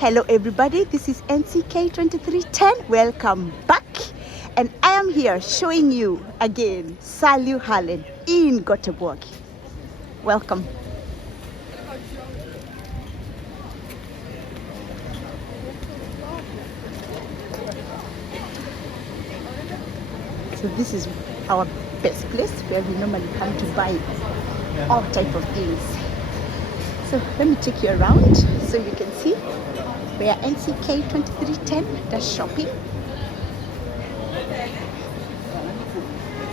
Hello everybody, this is NCK2310. Welcome back. And I am here showing you again Saluhallen in Gothenburg. Welcome. So this is our best place where we normally come to buy all type of things. So let me take you around so you can see where NCK2310 does shopping.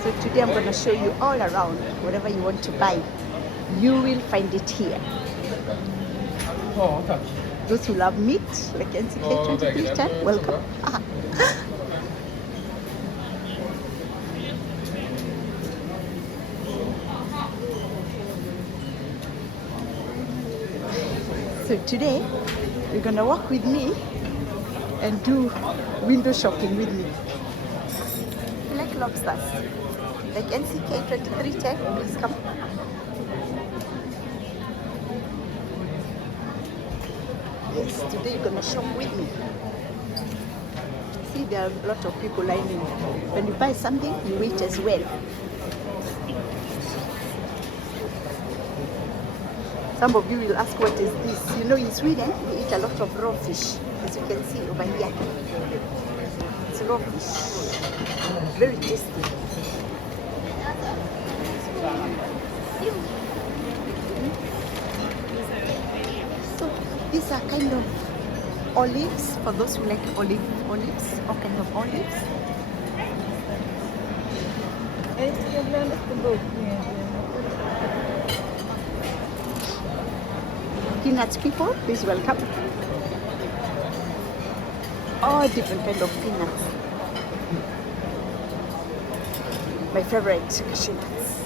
So today I'm going to show you all around. Whatever you want to buy, you will find it here. Those who love meat, like NCK2310, welcome. So today, you're going to walk with me and do window shopping with me. You like lobsters? Like NCK2310? Please come. Yes, today you're going to shop with me. See, there are a lot of people lining. When you buy something, you wait as well. Some of you will ask, what is this? You know, in Sweden, we eat a lot of raw fish, as you can see over here. It's raw fish. Very tasty. So, these are kind of olives, for those who like olives, all kind of olives. Peanuts people, please welcome. All different kind of peanuts. My favorite cashew nuts.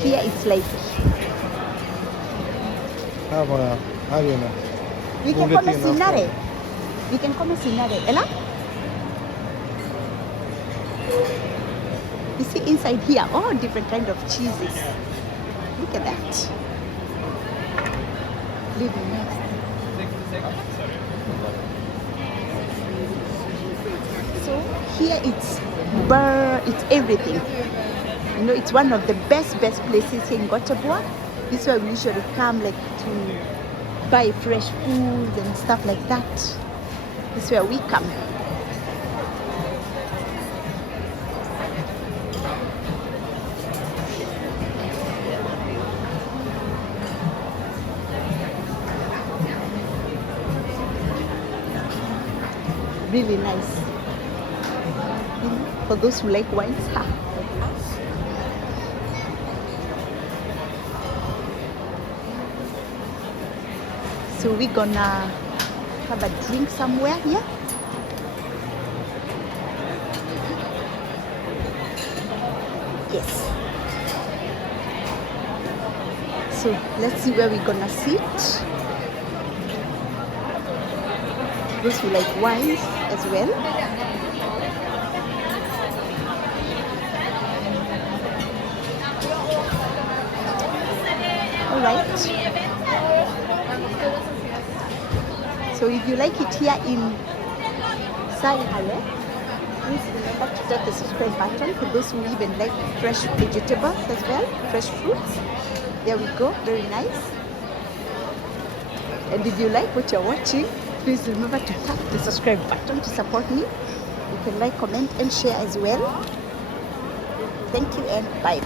Here it's like vi kan komma senare. Vi kan komma senare, eller? You see inside here all different kind of cheeses. Look at that. Really nice. So here it's everything. You know, it's one of the best places here in Gothenburg. This is where we usually come, like, to buy fresh foods and stuff like that. This is where we come. Really nice. For those who like wines, like us. So we're gonna have a drink somewhere here. Yes. So let's see where we're gonna sit. Those who like wines as well. Alright. So if you like it here in Saluhallen, please remember to tap the subscribe button for those who even like fresh vegetables as well, fresh fruits. There we go, very nice. And if you like what you're watching, please remember to tap the subscribe button to support me. You can like, comment, and share as well. Thank you and bye-bye.